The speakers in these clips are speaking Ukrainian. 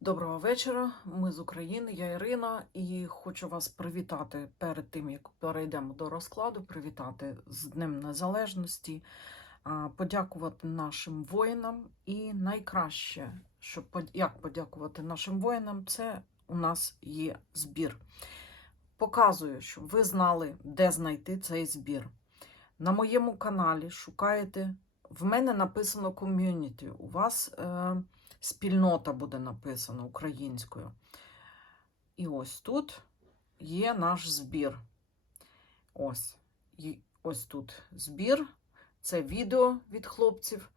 Доброго вечора. Ми з України, я Ірина, і хочу вас привітати перед тим, як перейдемо до розкладу. Привітати з Днем Незалежності, подякувати нашим воїнам. І найкраще, що як подякувати нашим воїнам, це у нас є збір. Показую, щоб ви знали, де знайти цей збір. На моєму каналі шукаєте. В мене написано ком'юніті. У вас. Е, спільнота буде написано українською. І ось тут є наш збір. Ось. Ось тут збір. Це відео від хлопців.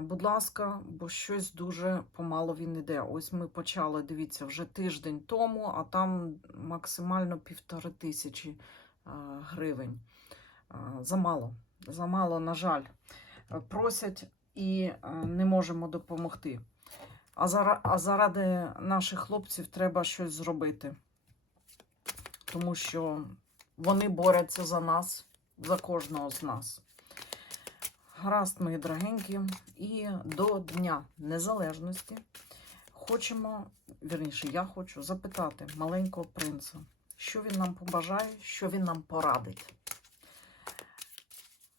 Будь ласка, бо щось дуже помало він іде. Ось ми почали, дивіться, вже тиждень тому, а там максимально півтори тисячі гривень. Замало. Замало, на жаль. Просять і не можемо допомогти. А, зара, а заради наших хлопців треба щось зробити. Тому що вони борються за нас, за кожного з нас. Гаразд, мої дорогенькі, і до Дня Незалежності хочемо, вірніше, я хочу запитати маленького принца, що він нам побажає, що він нам порадить.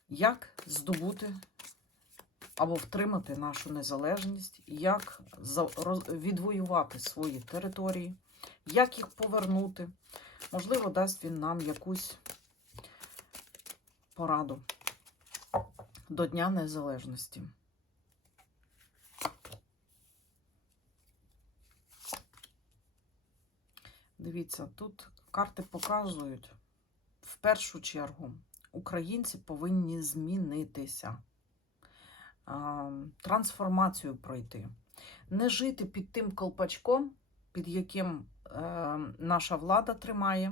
Як здобути або втримати нашу незалежність, як відвоювати свої території, як їх повернути. Можливо, дасть він нам якусь пораду до Дня Незалежності. Дивіться, тут карти показують в першу чергу українці повинні змінитися трансформацію пройти. Не жити під тим колпачком, під яким е, наша влада тримає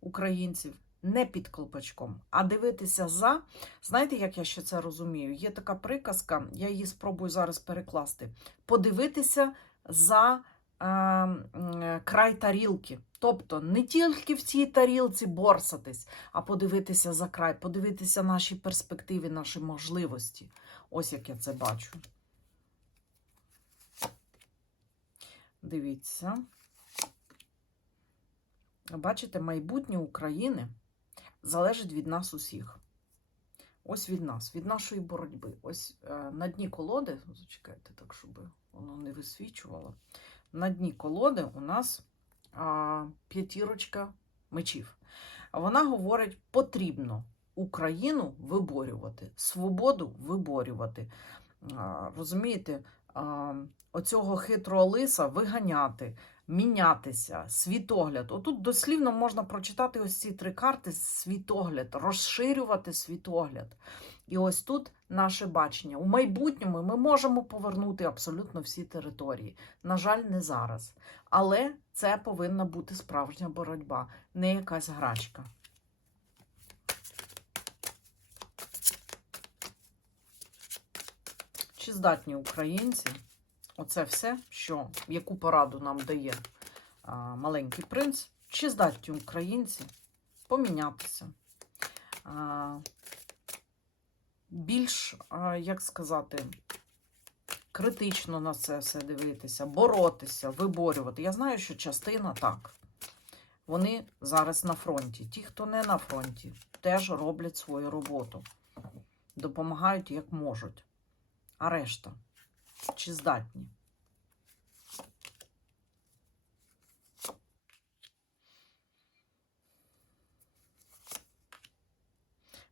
українців, не під колпачком, а дивитися за. Знаєте, як я ще це розумію? Є така приказка, я її спробую зараз перекласти. Подивитися за е, м, край тарілки. Тобто не тільки в цій тарілці борсатись, а подивитися за край, подивитися наші перспективи, наші можливості. Ось як я це бачу. Дивіться. Бачите, майбутнє України залежить від нас усіх. Ось від нас, від нашої боротьби. Ось е, на дні колоди, зачекайте так, щоб воно не висвічувало. На дні колоди у нас а, п'ятірочка мечів. Вона говорить, потрібно Україну виборювати, свободу виборювати. Розумієте, оцього хитрого лиса виганяти, мінятися, світогляд. Отут дослівно можна прочитати ось ці три карти: світогляд, розширювати світогляд. І ось тут наше бачення. У майбутньому ми можемо повернути абсолютно всі території. На жаль, не зараз. Але це повинна бути справжня боротьба, не якась грачка. Здатні українці? Оце все, що, яку пораду нам дає а, маленький принц, чи здатні українці помінятися? А, більш, а, як сказати, критично на це все дивитися, боротися, виборювати. Я знаю, що частина так. Вони зараз на фронті. Ті, хто не на фронті, теж роблять свою роботу, допомагають як можуть. А решта чи здатні?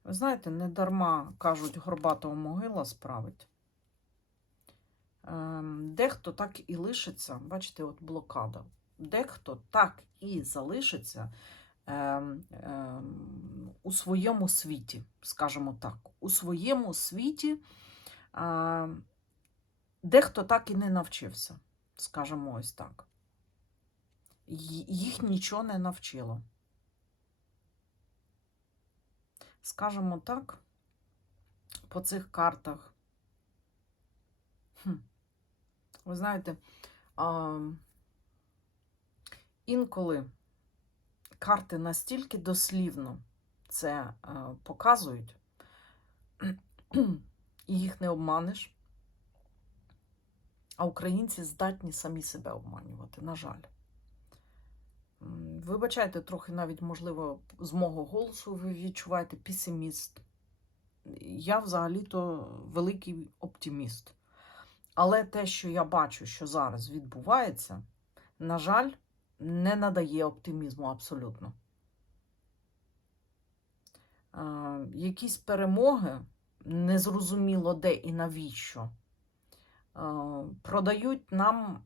Ви знаєте, не дарма кажуть, горбатого могила справить. Ем, Дехто так і лишиться, бачите, от блокада. Дехто так і залишиться ем, ем, у своєму світі, скажімо так, у своєму світі. Дехто так і не навчився, скажімо ось так. Їх нічого не навчило. Скажімо так, по цих картах. Ви знаєте, інколи карти настільки дослівно це а, показують, їх не обманеш. А українці здатні самі себе обманювати, на жаль. Вибачайте, трохи навіть, можливо, з мого голосу ви відчуваєте песиміст. Я взагалі-то великий оптиміст. Але те, що я бачу, що зараз відбувається, на жаль, не надає оптимізму абсолютно. Е, якісь перемоги, незрозуміло де і навіщо, е, продають нам,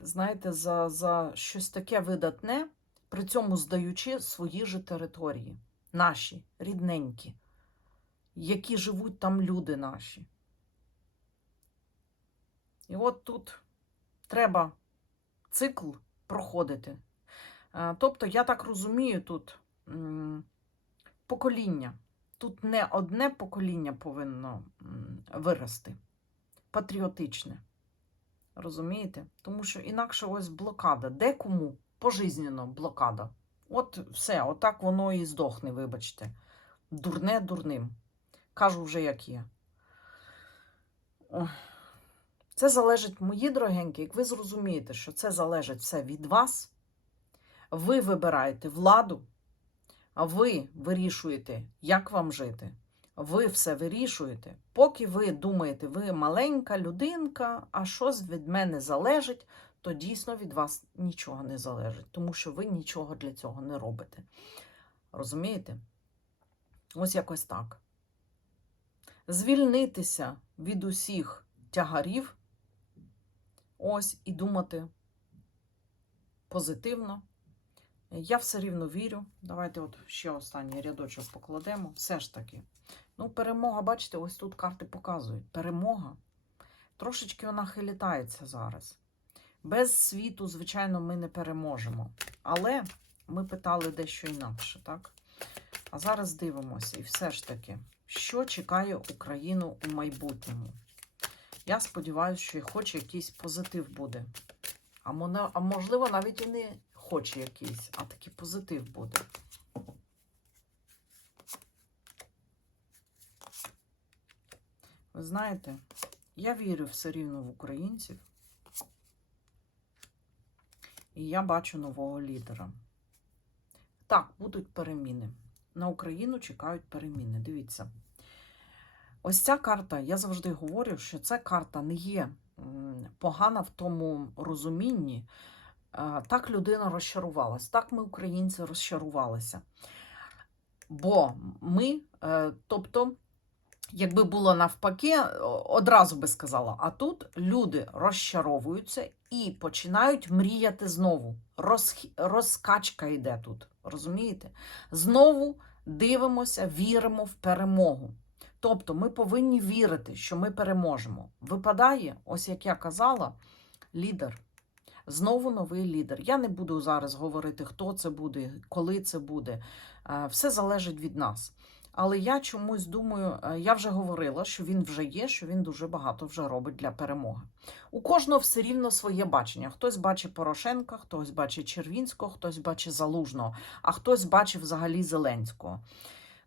знаєте, за, за щось таке видатне, при цьому здаючи свої ж території, наші, рідненькі, які живуть там люди наші. І от тут треба цикл проходити. Е, Тобто, я так розумію, тут покоління. Тут не одне покоління повинно вирости. Патріотичне. Розумієте? Тому що інакше ось блокада. Де кому? Пожизненно блокада. От все, отак воно і здохне, вибачте. Дурне дурним. Кажу вже, як є. Це залежить, мої дорогенькі, як ви зрозумієте, що це залежить все від вас. Ви вибираєте владу, ви вирішуєте, як вам жити. Ви все вирішуєте. Поки ви думаєте, ви маленька людинка, а щось від мене залежить, то дійсно від вас нічого не залежить, тому що ви нічого для цього не робите. Розумієте? Ось якось так. Звільнитися від усіх тягарів. Ось і думати позитивно. Я все рівно вірю. Давайте от ще останній рядочок покладемо. Все ж таки. Ну, перемога, бачите, ось тут карти показують. Перемога. Трошечки вона хилітається зараз. Без світу, звичайно, ми не переможемо. Але ми питали дещо інакше, так? А зараз дивимося. І все ж таки, що чекає Україну у майбутньому? Я сподіваюся, що хоч якийсь позитив буде. А, можливо, навіть і не хоч якийсь, а такий позитив буде. Ви знаєте, я вірю все рівно в українців. І я бачу нового лідера. Так, будуть переміни. На Україну чекають переміни. Дивіться. Ось ця карта, я завжди говорю, що ця карта не є погана в тому розумінні. Е, Так людина розчарувалась, так ми, українці, розчарувалися. Бо ми, е, тобто, якби було навпаки, одразу би сказала, а тут люди розчаровуються і починають мріяти знову. Розх... Розкачка йде тут, розумієте? Знову дивимося, віримо в перемогу. Тобто ми повинні вірити, що ми переможемо. Випадає, ось як я казала, лідер. Знову новий лідер. Я не буду зараз говорити, хто це буде, коли це буде. Е, Все залежить від нас. Але я чомусь думаю, е, я вже говорила, що він вже є, що він дуже багато вже робить для перемоги. У кожного все рівно своє бачення. Хтось бачить Порошенка, хтось бачить Червінського, хтось бачить Залужного, а хтось бачить взагалі Зеленського.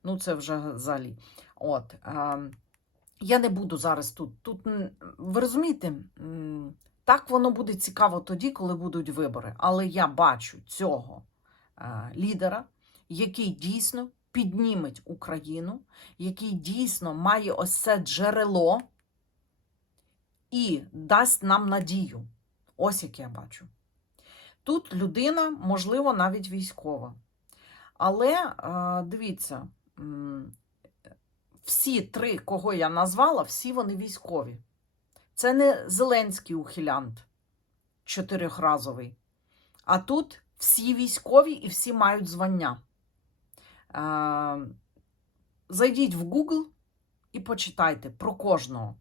Ну, це вже взагалі. От. Е, я не буду зараз тут. Тут ви розумієте, так воно буде цікаво тоді, коли будуть вибори. Але я бачу цього е, лідера, який дійсно підніметь Україну, який дійсно має ось це джерело і дасть нам надію. Ось як я бачу. Тут людина, можливо, навіть військова. Але е, дивіться, всі три, кого я назвала, всі вони військові. Це не Зеленський ухилянт чотирьохразовий. А тут всі військові і всі мають звання. Е, Зайдіть в Google і почитайте про кожного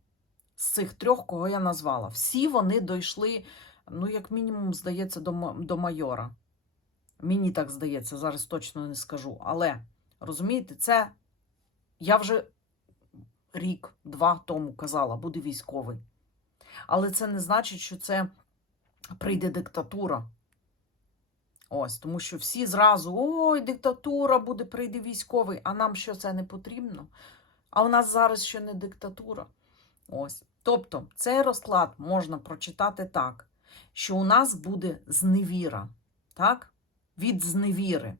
з цих трьох, кого я назвала. Всі вони дійшли, ну, як мінімум, здається, до, майора. Мені так здається, зараз точно не скажу. Але розумієте, це я вже рік-два тому казала, буде військовий. Але це не значить, що це прийде диктатура. Ось, тому що всі зразу ой, диктатура буде, прийде військовий, а нам що це не потрібно? А у нас зараз ще не диктатура. Ось. Тобто, цей розклад можна прочитати так, що у нас буде зневіра, так? Від зневіри.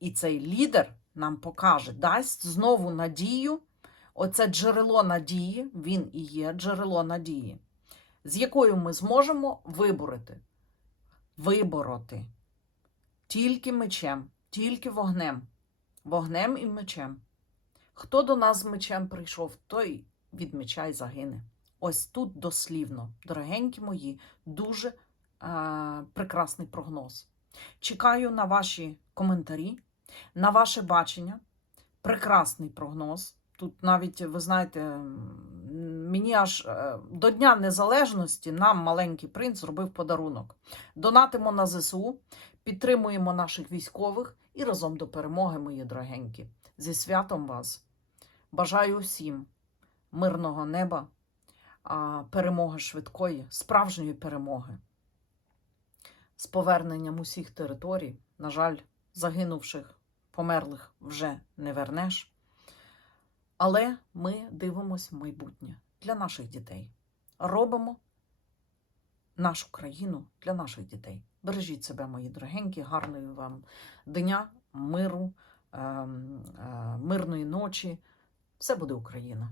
І цей лідер нам покаже, дасть знову надію. Оце джерело надії, він і є джерело надії, з якою ми зможемо вибороти, вибороти тільки мечем, тільки вогнем, вогнем і мечем. Хто до нас з мечем прийшов, той від меча й загине. Ось тут дослівно, дорогенькі мої, дуже е, прекрасний прогноз. Чекаю на ваші коментарі, на ваше бачення. Прекрасний прогноз. Тут навіть, ви знаєте, мені аж е, до Дня Незалежності нам маленький принц зробив подарунок. Донатимо на ЗСУ, підтримуємо наших військових і разом до перемоги, мої дорогенькі. Зі святом вас! Бажаю всім мирного неба, перемоги швидкої, справжньої перемоги. З поверненням усіх територій, на жаль, загинувших, померлих вже не вернеш. Але ми дивимося в майбутнє для наших дітей. Робимо нашу країну для наших дітей. Бережіть себе, мої дорогенькі, гарної вам дня, миру, ем, е, мирної ночі. Все буде Україна.